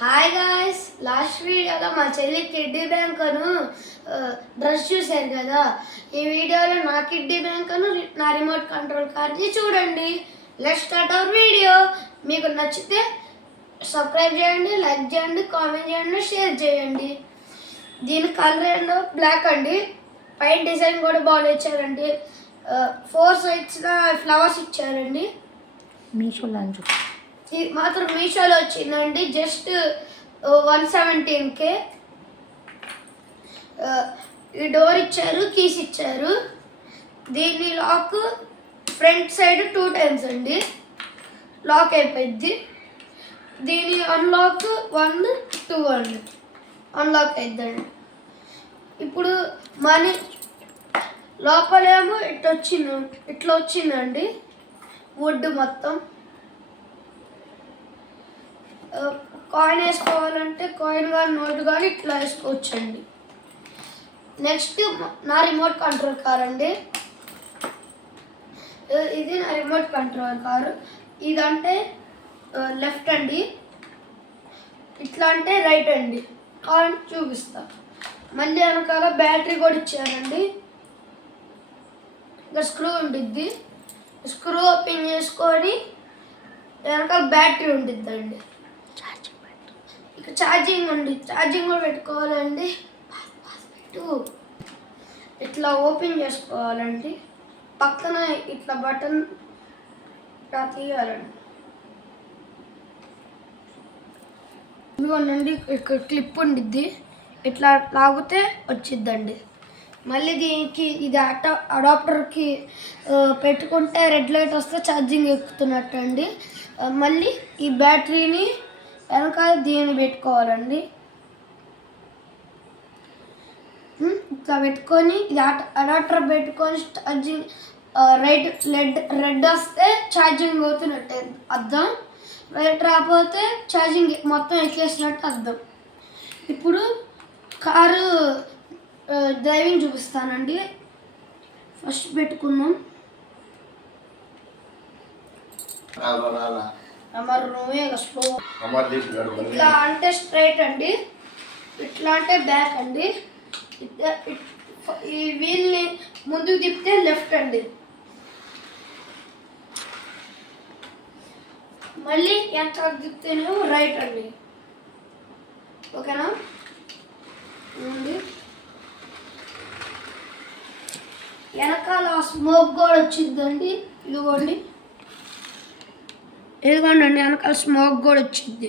Hi guys, last వీడియోలో మా చెల్లి కిడ్డీ బ్యాంక్ అను డ్రెస్ చూశారు కదా. ఈ వీడియోలో నా కిడ్డీ బ్యాంక్ అను నా రిమోట్ కంట్రోల్ కార్ని చూడండి. Let's start our video. మీకు నచ్చితే సబ్స్క్రైబ్ చేయండి, లైక్ చేయండి, కామెంట్ చేయండి, షేర్ చేయండి. దీని కలర్ ఏంటో బ్లాక్ అండి. పైన డిజైన్ కూడా బాగా ఇచ్చారండి. 4 సైడ్స్ ఫ్లవర్స్ ఇచ్చారండి. మీషోలో ఇది మాత్రం మీషోలో వచ్చిందండి. Just 117K. ఈ డోర్ ఇచ్చారు, కీస్ ఇచ్చారు. దీని లాక్ ఫ్రంట్ సైడ్ 2 టైమ్స్ అండి, లాక్ అయిపోయింది. దీని అన్లాక్ 1, 2 అండి, అన్లాక్ అయిద్దండి. ఇప్పుడు మనీ లోపలేమో ఇట్లా వచ్చిందండి వుడ్ మొత్తం. కాయిన్ వేసుకోవాలంటే కాయిన్ కానీ నోట్ కానీ ఇట్లా వేసుకోవచ్చండి. నెక్స్ట్ నా రిమోట్ కంట్రోల్ కార్ అండి. ఇది నా రిమోట్ కంట్రోల్ కారు. ఇదంటే లెఫ్ట్ అండి, ఇట్లా అంటే రైట్ అండి. కాయిన్ చూపిస్తా. మళ్ళీ వెనకాల బ్యాటరీ కూడా ఇచ్చారండి. ఇంకా స్క్రూ ఉండిద్ది. స్క్రూ ఓపెన్ చేసుకొని వెనకాల బ్యాటరీ ఉండిద్దండి. ఇక ఛార్జింగ్ అండి, ఛార్జింగ్ కూడా పెట్టుకోవాలండి. ఇట్లా ఓపెన్ చేసుకోవాలండి. పక్కన ఇట్లా బటన్ ఇట్లా తీయాలండి. ఇదిగోండి, ఇక్కడ క్లిప్ ఉండిద్ది. ఇట్లా లాగితే వచ్చిద్దండి. మళ్ళీ దీనికి ఇది అడాప్టర్కి పెట్టుకుంటే రెడ్ లైట్ వస్తే ఛార్జింగ్ ఎక్కుతున్నట్టు అండి. మళ్ళీ ఈ బ్యాటరీని వెనకాల దీన్ని పెట్టుకోవాలండి. ఇట్లా పెట్టుకొని ఇది అడాప్టర్ పెట్టుకొని ఛార్జింగ్ రెడ్ వస్తే ఛార్జింగ్ అవుతున్నట్టు అర్థం. రైట్ రాకపోతే ఛార్జింగ్ మొత్తం ఎక్కేసినట్టు అర్థం. ఇప్పుడు కారు డ్రైవింగ్ చూపిస్తానండి. ఫస్ట్ పెట్టుకుందాం. ఇట్లా అంటే స్ట్రైట్ అండి, ఇట్లా అంటే బ్యాక్ అండి. ఈ వీల్ని ముందుకు తిప్పితే లెఫ్ట్ అండి. మళ్ళీ వెనక తిప్పితేనేమో రైట్ అండి. ఓకేనా అండి. వెనకాల స్మోక్ కూడా వచ్చిందండి. ఇదిగోండి అండి, వెనకాల స్మోక్ కూడా వచ్చింది.